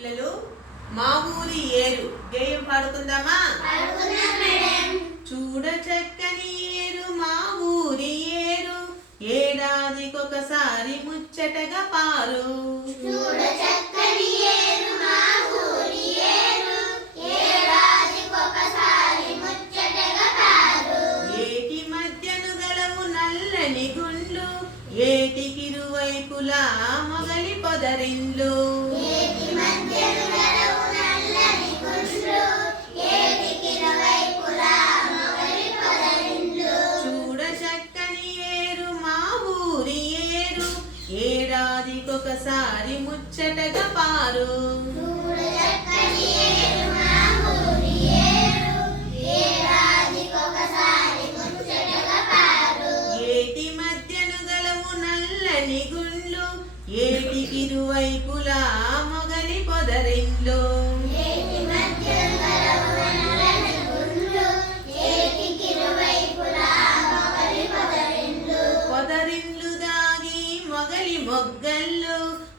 పిల్లలు మా ఊరి ఏరు. గేయం పాడుకుందామా? చూడ చక్కని ఏరు మా ఊరి ఏరు. ఏడాదికొకసారి ముచ్చటగా పారు చూడ చక్కని ఏరు మా ఊరి ఏరు. ఏడాదికొకసారి ముచ్చటగా పారు ఏటి మధ్యను గలవు నల్లని గుండ్లు. ఏటికిరువైపులా మొగలి పొదరిండ్లు. ఏడాదికొకసారి ముచ్చటగా పారు. ఏటి మధ్యను గలవు నల్లని గుండ్లు ఏటికిరువైపులా మొగలి పొదరిండ్లు. మొగ్గల్లు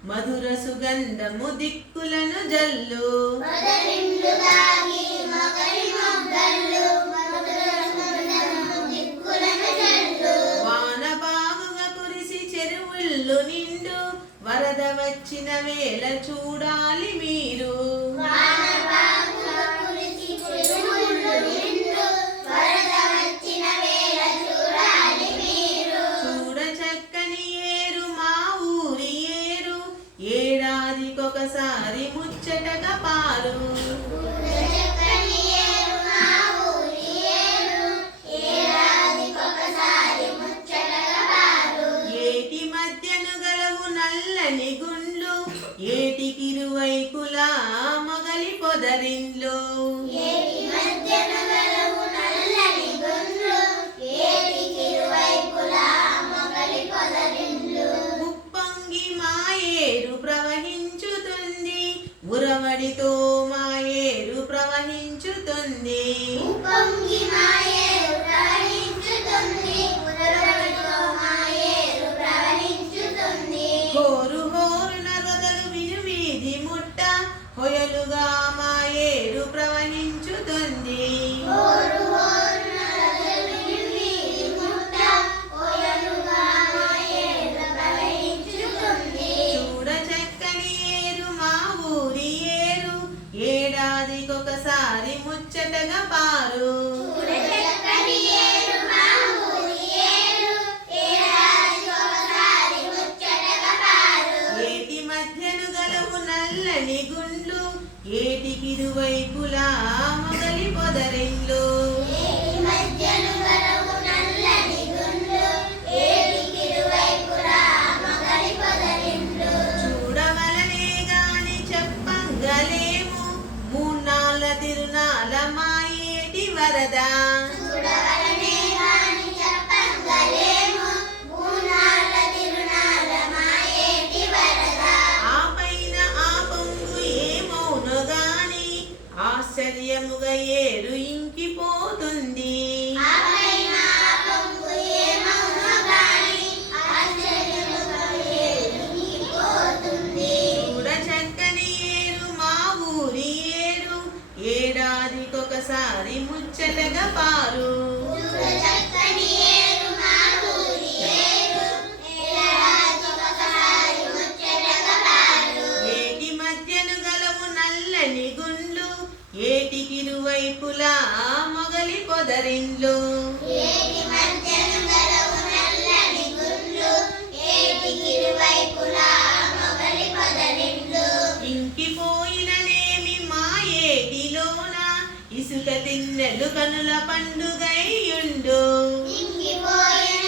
మధుర సుగంధము దిక్కులను జల్లు. వాన బాగుగా కురిసి చెరువుళ్ళు నిండు వరద వచ్చిన వేళ చూడాలి మీరు. ఏడాదికొకసారి ముచ్చటగా పారు ఏటి మధ్యను గలవు నల్లని గుండ్లు ఏటికిరువైపులా మొగలి పొదరిండ్లు നീ ഉപംഗിമായ ముచ్చటగా పారు. ఏటి మధ్యను గలవు నల్లని గుండ్లు ఏటికిరువైపులా మొదలి పొదరిండ్లు ఏటి మధ్యను గలవు ఏటి ఇంకొకసారి ముచ్చటగా పారు. ఏటి మధ్యను గలవు నల్లని గుండ్లు ఏటికిరువైపులా మొగలి పొదరిండ్లు ఇసుక తిన్నెలు కనుల పండుగయ్యుండు ఇంకిపోయిననేమి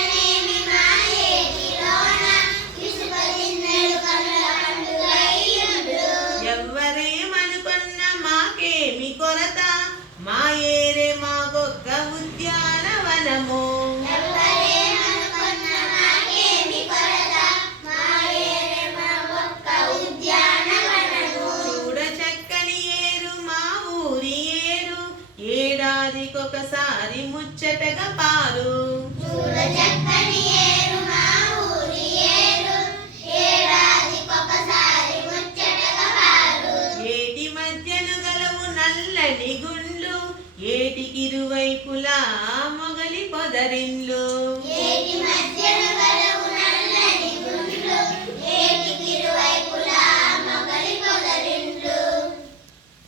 నీకొకసారి ముచ్చటగా పారు ఏటి మధ్యను గలము నల్లని గుండ్లు ఏటికిరువైపులా మొగలి పొదరిండ్లు.